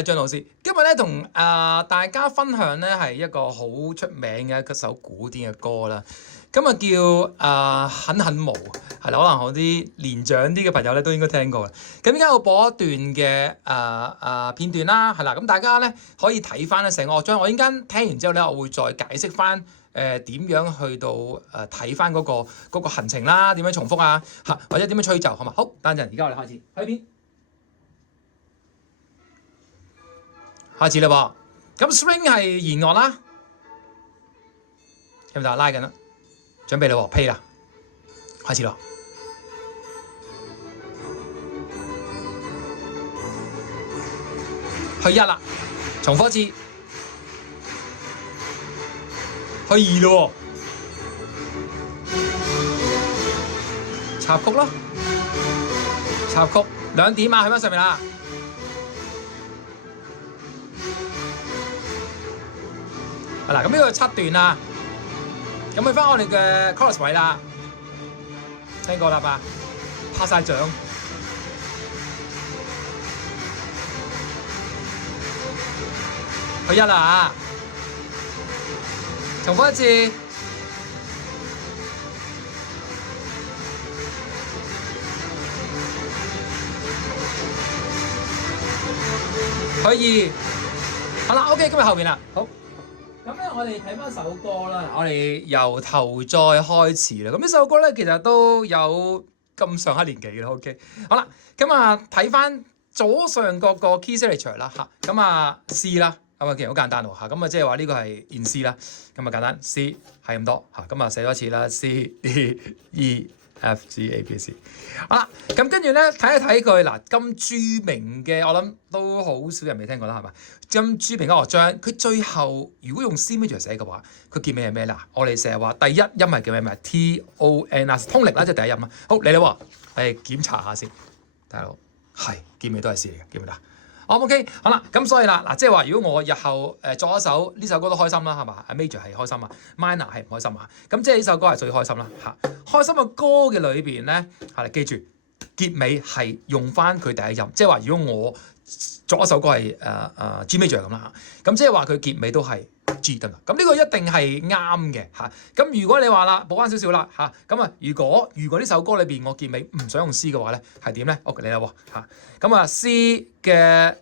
係張老師。今日咧同大家分享咧係一個好出名嘅一首古典嘅歌啦。咁啊叫狠狠毛，係啦，可能我啲年長啲嘅朋友咧都應該聽過嘅。咁而家我播一段嘅片段啦，係啦，咁大家咧可以睇翻咧成個樂章。我陣間聽完之後咧，我會再解釋翻點樣去到睇翻嗰個行程啦，點樣重複啊嚇，或者點樣吹奏，好嘛？好，等陣，而家我哋開始，去邊？開始啦噃，咁 swing 係弦樂啦，有冇得拉緊啦？準備啦喎，play 啦，開始咯。去一啦，重複一次。去二咯喎，插曲咯，插曲2點啊，喺翻上面啦。嗱，咁呢個7段啦，咁去翻我哋嘅 chorus 位啦，聽過啦吧？拍晒掌，去一啦嚇，重複一次，去2，好啦 ，OK， 今日後邊啦，好。咁咧，我哋睇翻首歌啦，我哋由頭再開始啦。咁呢首歌咧，其實都有咁上下年紀啦。OK， 好啦，咁啊睇翻左上角個 key signature 啦嚇，咁啊 C 啦，咁啊其實好簡單喎嚇，咁啊即係話呢個係 in C 啦，咁啊簡單 C 係咁多嚇，咁啊寫多次啦 C D E F G A B C， 好啦，咁跟住咧睇一睇佢嗱咁著名嘅，我諗都好少人未聽過啦，係嘛？咁著名嘅樂章，佢最後如果用 C major 寫嘅話，佢結尾係咩啦？我哋成日話第一音係叫咩名 ？T O N 啊，通力啦，即係第一音啦。好嚟啦喎，係檢查下先，大佬係結尾都係 C 嚟嘅，記唔記得？OK， 好啦，咁所以啦，嗱，即係話如果我日後作一首呢首歌都開心啦，係嘛？Major 係開心啊 ，Minor 係唔開心啊，咁即係呢首歌係最開心啦嚇。開心嘅歌嘅裏邊咧，係記住結尾係用翻佢第一音，即係話如果我作一首歌係G major 咁啦嚇，咁即係話佢結尾都係 G 得啦。咁呢個一定係啱嘅嚇。咁如果你話啦，補翻少少啦嚇，咁啊如果呢首歌裏邊我結尾唔想用 C 嘅話咧，係點咧？OK， 你啦喎嚇，咁啊 C 嘅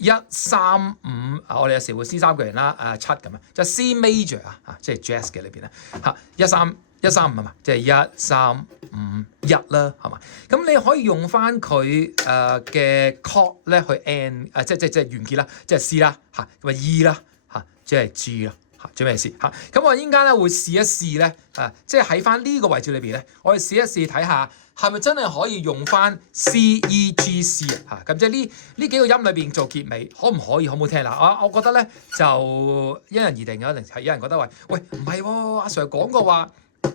1、3、5我哋有時會 C3個人啦，7咁啊，就 C major 啊，即係 jazz 嘅裏邊咧嚇，1、3、5啊嘛，即係1、3、5、1啦，係嘛？咁你可以用翻佢嘅 chord 咧去 end 即係完結啦，即係 C 啦嚇，咁啊 E 啦嚇，即係 G 啦嚇，準備試嚇。咁我應該咧會試一試咧即係喺翻呢個位置裏邊咧，我哋試一試睇下。係咪真係可以用翻 C、E、G、C 啊？咁即係呢幾個音裏邊做結尾，可唔可以好唔好聽啦？我覺得咧就因人而定嘅，一定係有人覺得話，喂唔係喎，阿 Sir 講過話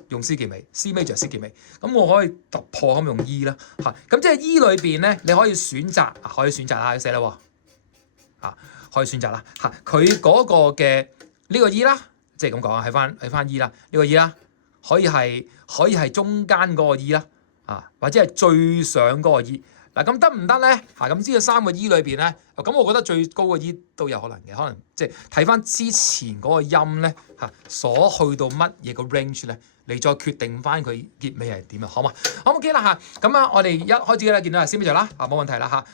用 C 結尾 ，C major C 結尾，咁我可以突破咁用 E 啦嚇。咁即係 E 裏邊咧，你可以選擇，可以選擇啦，寫啦喎，可以選擇啦嚇。佢嗰個嘅呢個 E 啦，即係咁講啊，喺翻 E 啦，呢個 E 啦，可以係中間嗰個 E 啦。或者係最上嗰個 E 嗱，咁得唔得咧？咁呢個3個 E 裏邊咧，咁我覺得最高個 E 都有可能嘅，可能即係睇翻之前嗰個音咧所去到乜嘢個 range 咧，你再決定翻佢結尾係點啊，好嘛？好 OK 啦嚇，咁啊我哋一開始咧見到係 C major啦，冇問題啦嚇，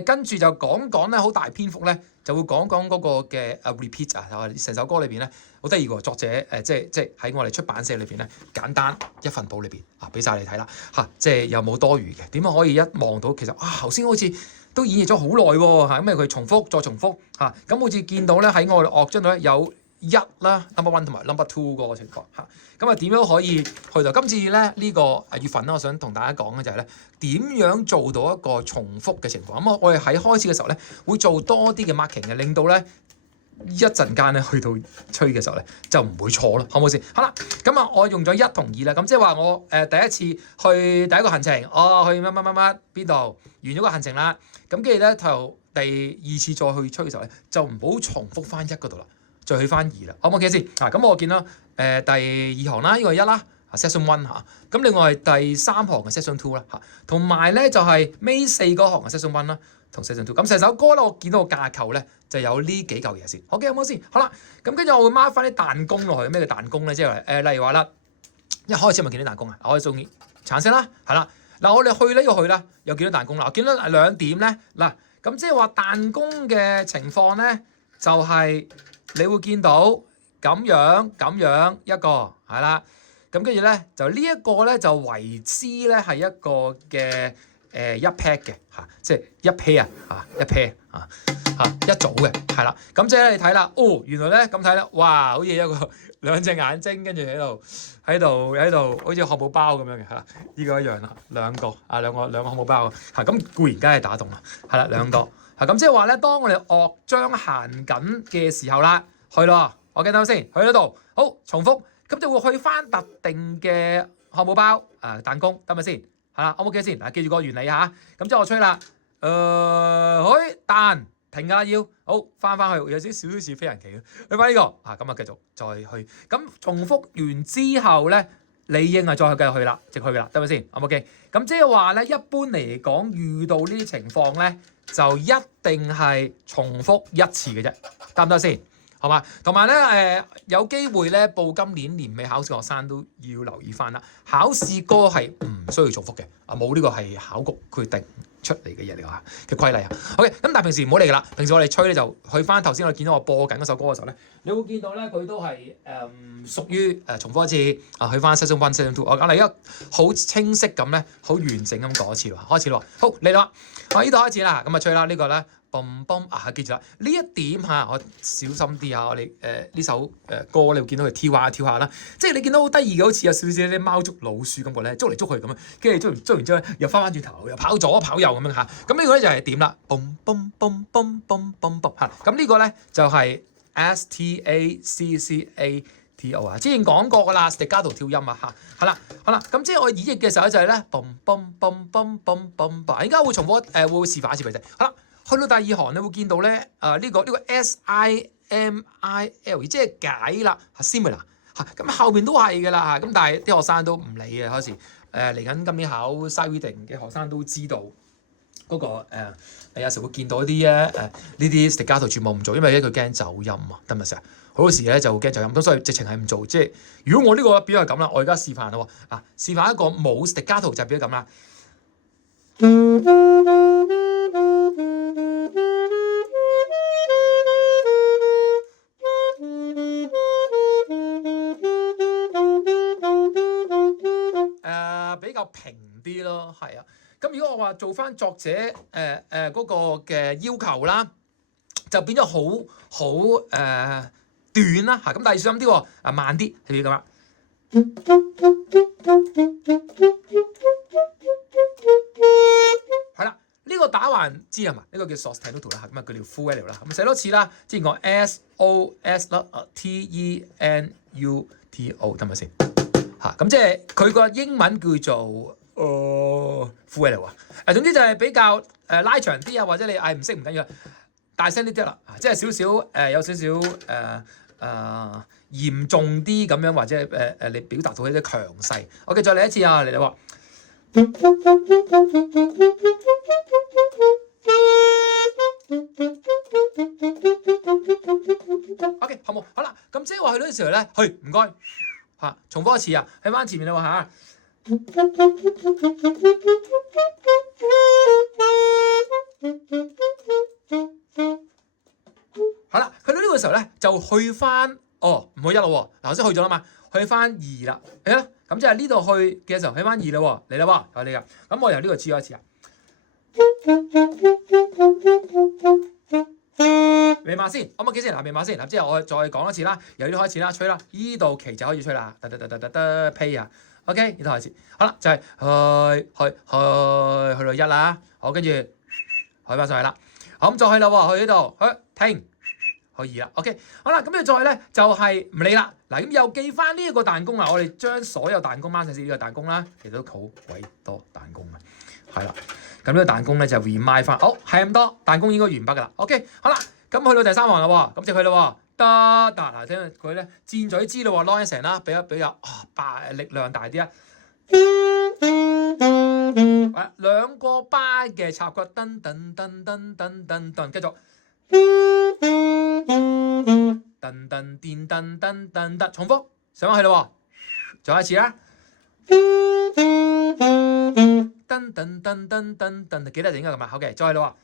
跟住就講咧好大篇幅咧，就會講嗰個嘅repeat 啊，成首歌裏邊咧好得意喎，作者即係喺我哋出版社裏邊咧簡單一份簿裏邊俾晒你睇啦嚇，即係又冇多餘嘅，點樣可以一望到其實頭先好似都演繹咗好耐喎嚇，咁佢重複再重複嚇，咁好似見到咧喺我哋樂章度咧有1啦 number 1同埋 number 2嗰個情況嚇，咁啊點樣可以去到今次咧呢個月份咧？我想同大家講嘅就係咧點樣做到一個重複嘅情況。咁我哋喺開始嘅時候咧會做多啲嘅 marking 嘅，令到咧一陣間咧去到吹嘅時候咧就唔會錯咯，好唔好先？好啦，咁啊我用咗1同2啦，咁即係話我第一次去第一個行程，去乜邊度完咗個行程啦，咁跟住咧就第2次再去吹嘅時候咧就唔好重複翻1嗰度啦。再去翻2啦，好唔好嘅先？咁我見到第2行啦，呢個係1啦，section 1嚇。咁另外第3行嘅 section 2啦嚇，同埋咧就係尾4嗰行嘅 section 1啦，同 Season 2。咁成首歌咧，我見到個架構咧就有呢幾嚿嘢先。OK，好唔好先？好啦，咁跟住我會 mark 翻啲彈弓落去。咩叫彈弓咧？即係例如話啦，一開始咪見到彈弓啊，我中意橙色啦，係啦。嗱，我哋去呢個去啦，又見到彈弓啦。我見到2點咧，嗱，咁即係話彈弓嘅情況咧，就係你會見到咁樣一個係啦。咁跟住咧，就呢一個咧就為之咧係一個嘅一 pair 嘅嚇，即係一 pair 啊一 pair 啊嚇一組嘅係啦。咁即係你睇啦，哦原來咧咁睇咧，哇好似一個2隻眼睛，跟住喺度，好似漢堡包咁樣嘅嚇，呢個一樣啦，兩個漢堡包嚇，咁固然梗係打動啦，係啦兩個嚇，咁即係話咧，當我哋樂章行緊嘅時候啦，去咯，我記得先，去嗰度，好重複。咁就會去翻特定嘅漢堡包彈弓，得咪先？係啦，我冇記先。嗱，記住個原理嚇。咁之後我吹啦，去彈停㗎要，好翻去，有少少似飛人旗嘅，去翻呢個咁啊繼續再去。咁重複完之後咧，理應係再去繼續去啦，直去㗎啦，得咪先？我冇記。咁即係話咧，一般嚟講遇到呢啲情況咧，就一定係重複一次嘅啫，得唔得先？好嘛，同埋咧有機會咧報今年年尾考試學生都要留意翻啦。考試歌係唔需要重複嘅，冇呢個係考局決定出嚟嘅嘢嚟㗎嘅規例啊。OK，咁但係平時唔好理㗎啦。平時我哋吹咧就去翻頭先我哋見到我播緊嗰首歌嘅時候咧，你會見到咧佢都係屬於重複一次去翻 Season 1、Season 2。我講你而家好清晰咁咧，好完整咁講一次喎。開始咯，好嚟啦，我呢度開始啦，咁啊吹啦，呢個咧。記住啦！呢一點我小心啲我哋呢首歌你會見到佢跳下啦，即係你見到好得意嘅，好似有少少啲貓捉老鼠咁嘅咧，捉嚟捉去咁樣，跟住捉完之後又翻轉頭，又跑左跑右咁樣嚇。咁呢個咧就係點啦？咁呢個咧就係 staccato 啊！之前講過㗎啦，staccato跳音啊係啦，好啦，咁即係我演繹嘅時候就係咧，應該會重複會示範一次俾你。好啦。去到第二行你會見到咧，呢個 simile 即係解啦，similar 嚇，咁後邊都係㗎啦嚇，咁但係啲學生都唔理嘅，嗰時嚟緊今年考 sight reading 嘅學生都知道嗰個有時會見到啲咧呢啲 staccato 全部唔做，因為咧佢驚走音啊，得咪先？好多時咧就驚走音，咁所以直情係唔做。即係如果我呢個表係咁啦，我而家示範啦喎，示範一個冇 staccato 就變咗咁啦。比較平啲咯，係啊。咁如果我話做翻作者嗰個嘅要求啦，就變咗好短啦嚇。咁但係小心啲喎，慢啲係咁啦。係啦，呢個打橫知係嘛？呢個叫 sostenuto 啦，咁啊佢叫 full L 啦。咁寫多次啦，之前講 SOS 啦，TENUTO 得咪先？咁即係佢個英文叫做full L 啊。總之就係比較拉長啲啊，或者你唔識唔緊要，大聲啲得啦。即係少少有少少嚴重啲咁樣，或者你表達到一啲強勢。OK，再嚟一次啊，嚟喎。OK， 好冇？好啦，咁即係話去到嘅時候咧，唔該。重複一次喺翻前面啦喎嚇。好啦，去到呢個時候咧，就去翻唔好1咯喎，頭先去咗啦嘛，去翻2啦，係啦，咁即係呢度去嘅時候去翻2啦喎，嚟啦喎，有你噶，咁我由呢個開始啊。尾碼先，我冇記先，尾碼先，之後我再講一次啦，由呢開始啦，吹啦，依度期就可以吹啦，呸啊 ，OK，呢度開始，好啦，就係去到1啦，好，跟住去翻上去啦，好咁再去啦喎，去呢度，去停，去2啦 ，OK， 好啦，咁跟住再咧就係唔理啦，嗱咁又記翻呢一個彈弓啦，我哋將所有彈弓掹上先呢個彈弓啦，其實都好鬼多彈弓嘅，係啦。咁呢個彈弓咧就 remind 翻，好係咁多彈弓應該完畢噶啦。OK， 好啦，咁去到第3行啦喎，咁就去啦喎，得嗱，聽佢咧箭嘴知啦喎 long 成啦，比較力量大啲啊。兩個巴嘅插骨，噔噔噔噔噔噔噔，繼續，噔噔電噔噔噔噔，重複上翻去咯，再一次啦，噔噔噔噔噔噔，記得就應該咁啊。好嘅，再咯。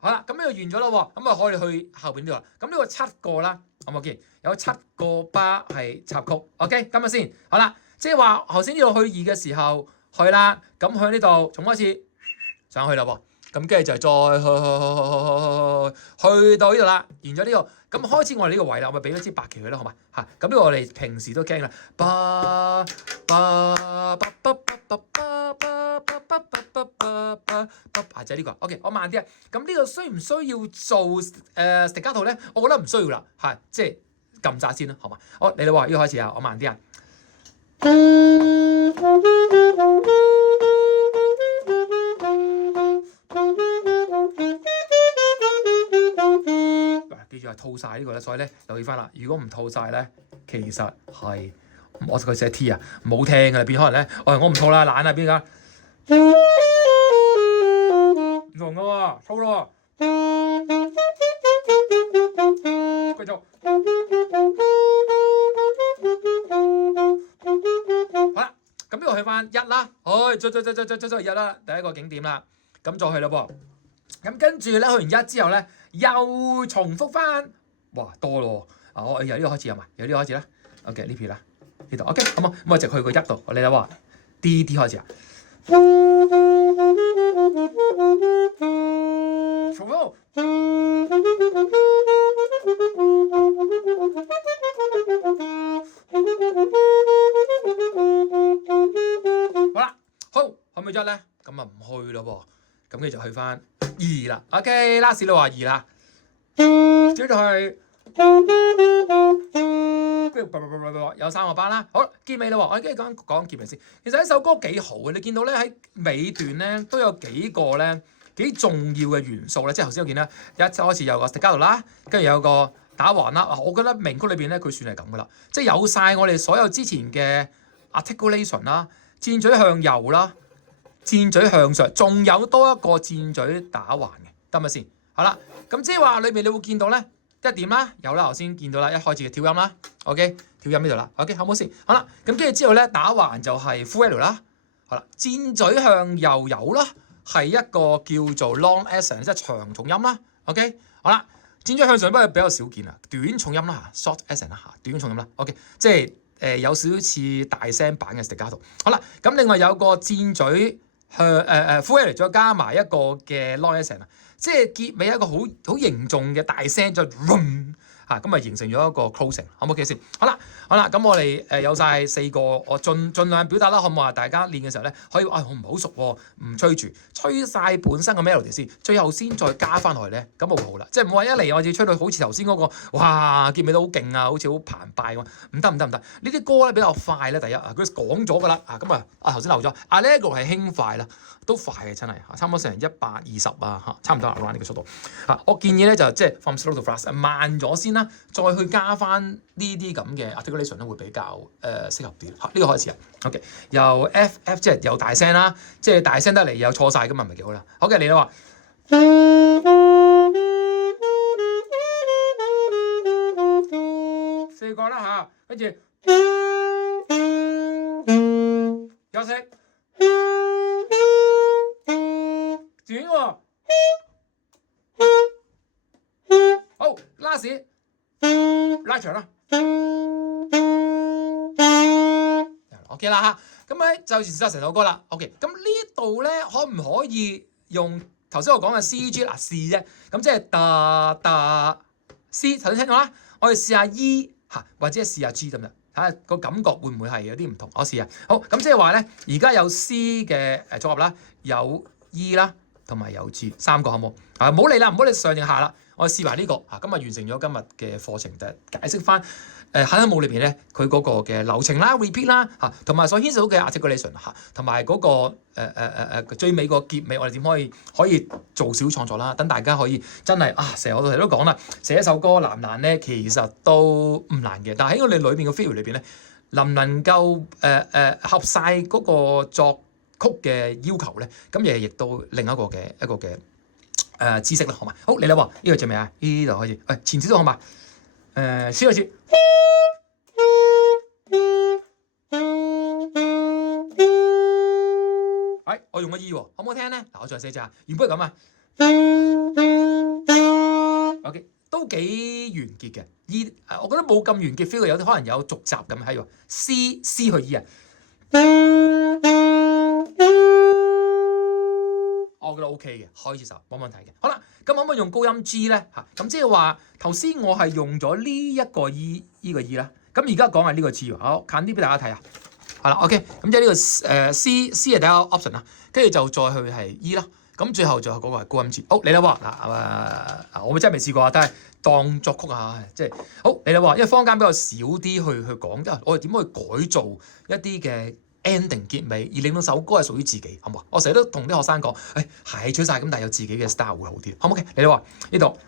好啦，咁呢個完咗咯，咁啊可以去後邊呢個。咁呢個7個啦，好唔好見？有7個巴係插曲 ，OK， 今日先。好啦，即係話頭先呢度去2嘅時候去啦，咁去呢度重開始上去啦噃。咁跟住就再去到呢度啦，完咗呢個，咁開始我哋呢個位啦，我咪俾咗支白旗佢啦，好嘛？嚇，咁呢個我哋平時都驚啦，巴巴巴巴巴巴巴巴巴巴巴巴巴，就係呢個。OK， 我慢啲啊。咁呢個需唔需要做staccato咧？我覺得唔需要啦，係即係撳炸先啦，好嘛？好，你哋話要開始啊，我慢啲啊。記住係套晒呢個咧，所以咧留意翻啦。如果唔套晒咧，其實係我佢寫 T 啊，冇聽㗎啦，變可能咧，我唔套啦，懶啊，邊個？唔同㗎喎，套咯喎，繼續。好啦，咁呢個去翻1啦，再1啦，第一個景點啦，咁再去啦噃。咁跟住咧去完1之後咧，又重複翻，哇多咯喎！我由呢個開始係嘛？由呢個開始啦。OK 呢片啦，呢度 OK 好冇？咁我直去個1度，你睇喎 D 開始啊。重複。好啦，好，可唔可以1咧？咁啊唔去咯喎。咁你就去翻2啦 ，OK，last 你話2啦，跟住係有3個班啦，好結尾啦喎，我跟住講結尾先。其實呢首歌幾好嘅，你見到咧喺尾段咧都有幾個咧幾重要嘅元素咧，即係頭先我見啦，一開始有個 staccato啦，跟住有個打橫啦，我覺得名曲裏邊咧佢算係咁噶啦，即係有晒我哋所有之前嘅 articulation 啦，箭嘴向右啦。箭嘴向上，仲有多一個箭嘴打橫嘅，得咪先？好啦，咁即係話裏面你會見到咧1點啦，有啦，頭先見到啦，一開始嘅跳音啦 ，OK， 跳音呢度啦 ，OK， 好唔好先？好啦，咁跟住之後咧打橫就係 full L 啦，好啦，箭嘴向右有啦，係一個叫做 long accent， 即係長重音啦 ，OK， 好啦，箭嘴向上不過比較少見啊，短重音啦 short accent 啦短重音啦 ，OK， 即係有少少似大聲版嘅 staccato。好啦，咁另外有個箭嘴。full L 再加埋一個嘅 long accent 啊，即係結尾一個好凝重嘅大聲再 rum 嚇，咁啊形成咗一個 closing， 好唔好嘅先？好啦，咁我哋有晒4個，我盡量表達啦，好唔好啊？大家練嘅時候咧，可以我唔係好熟喎，唔吹住，吹晒本身嘅 melody 先，最後先再加翻落去咧，咁好啦，即係唔好話一嚟我要吹到好似頭先嗰個，哇結尾都好勁啊，好似好澎湃咁，唔得，呢啲歌咧比較快咧，第一啊佢講咗㗎啦，咁啊頭先漏咗，Allegro係輕快啦，都快嘅真係差唔多成120啊差唔多 around 呢個速度我建議咧就即係 from slow to fast 慢咗先啦，再去加翻呢啲咁嘅 articulation 咧會比較適合啲。呢個開始啊 ，OK， 由 F 即係有大聲啦，即係大聲得嚟又錯晒咁咪唔係幾好啦。好嘅，你啦話4個啦嚇，跟住休息，轉喎。好 ，last 拉長啦 ，OK 啦嚇，咁咧就完成成首歌啦。OK， 咁呢度咧可唔可以用頭先我講嘅 C、G 嗱 C 啫？咁即係噠 C， 頭先聽到啦，我哋試下 E 嚇，或者試下 G 得唔得？睇下個感覺會唔會係有啲唔同？我試下。好，咁即係話咧，而家有 C 嘅組合啦，有 E 啦，同埋有 G 3個，好冇？唔好理啦，唔好理上定下啦。我試埋呢個咁啊完成咗今日嘅課程，就解釋翻喺音樂裏邊咧佢嗰個嘅流程啦、repeat 啦同埋所牽涉到嘅 articulation 同埋嗰個最尾個結尾，我哋點可以做小創作啦，等大家可以真係成日我哋都講啦，寫一首歌難唔難咧？其實都唔難嘅，但係喺我哋裏邊嘅 feel 裏邊咧，能唔能夠合晒嗰個作曲嘅要求咧？咁亦都另一個嘅知識啦，好嘛？好嚟啦喎，呢個做咩啊？呢度開始，前少少好嘛？先開始。我用個 E 喎，好唔好聽咧？嗱，我再寫隻啊，原本係咁啊。OK， 都幾完結嘅 E， 我覺得冇咁完結 feel 嘅，有啲可能有續集咁喺喎。C 去 E 啊，我覺得 OK 嘅，可以接受，冇問題嘅。好啦，咁可唔可以用高音 G 咧？咁即係話頭先我係用咗呢一個 E 呢個 E 啦，咁而家講係呢個 G 喎，好近啲俾大家睇啊。係啦 OK， 咁即係呢個C 係第一個 option 啦，跟住就再去係 E 啦，咁最後嗰個係高音 G。好，嚟啦喎，嗱我真係未試過啊，但係當作曲啊，即係好嚟啦喎，因為坊間比較少啲去講，我哋點去改造一啲嘅 ending 結尾，而令到首歌係屬於自己，好唔好？我成日都同啲學生講，係取晒咁，但係有自己嘅 style 會好啲，好唔好？嚟啦喎，呢度。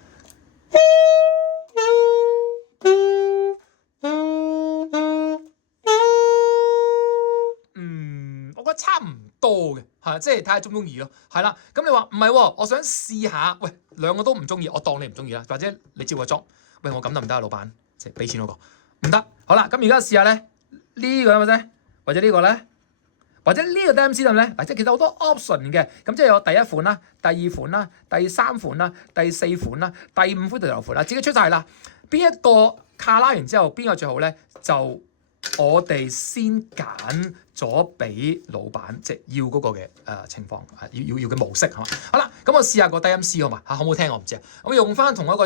差唔多嘅，即係睇下中唔中意咯，係啦。咁你話唔係喎，我想試下，喂，兩個都唔中意，我當你唔中意啦，或者你照個作，喂，我咁得唔得啊，老闆？即係俾錢嗰個，唔得。好啦，咁而家試下咧，呢個得唔得？或者呢個咧，或者呢個 DMC 得唔得咧？嗱，即係其實好多 option 嘅，咁即係有第一款啦、第二款啦、第三款啦、第四款啦、第五款、第六款啦，自己出晒啦。邊一個卡拉完之後，邊個最好咧？就我哋先揀咗俾老闆，即係要嗰個嘅情況，要嘅模式係嘛？好啦，咁我試下個低音 C 好嘛？好唔好聽我唔知啊。我用翻同一個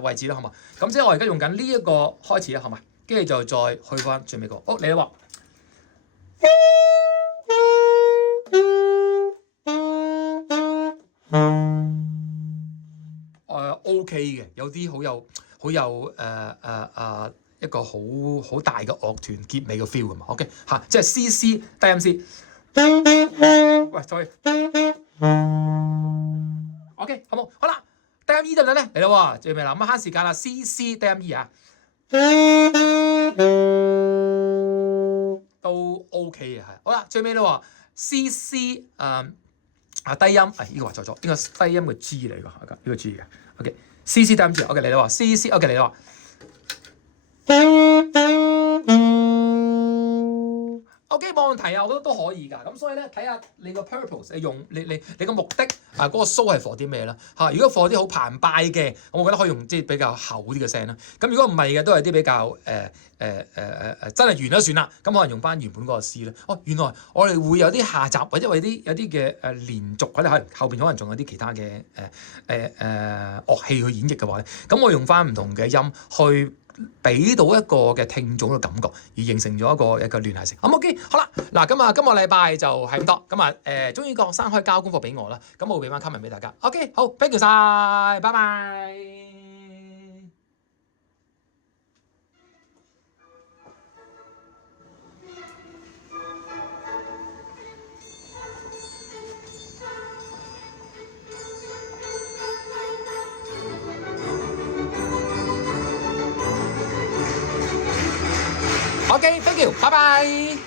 位置啦，好嘛？咁即係我而家用緊呢一個開始啦，好嘛？跟住就再去翻最尾個。好，嚟啦喎。OK 嘅，有啲好有一個好大嘅樂團結尾嘅 feel 㗎嘛 ，OK 即係 C 低音 C。喂 ，sorry。OK 好冇？好啦，低音 E 得唔得咧？嚟啦喎，最尾啦，咁慳時間啦 ，C 低音 E 啊，都 OK 嘅係。好啦，最尾啦喎 ，C 低音呢個話錯咗，呢個低音嘅 G 嚟㗎，呢個 G 嘅 ，OK。C 低音 G，OK 嚟啦喎 ，C OK 嚟啦喎。OK 冇問題啊，我覺得都可以㗎。咁所以咧，睇下你個 purpose， 你個目的嗰個 show 係 for 啲咩啦？如果 for 啲好澎湃嘅，我覺得可以用即係比較厚啲嘅聲啦。咁如果唔係嘅，都係啲比較真係完咗算啦。咁可能用翻原本嗰個 C 啦。原來我哋會有啲下集，或者有啲嘅連續，或者可能後邊可能仲有啲其他嘅樂器去演繹嘅話咧，咁我用翻唔同嘅音去俾到一個嘅聽眾嘅感覺，而形成咗一個聯繫性。OK， 好啦，嗱咁啊，今個禮拜就係咁多。咁啊，中意嘅學生可以交功課俾我啦。咁我會俾翻 comment 俾大家。OK， 好 ，thank you 晒，拜拜。OK，thank you，拜拜。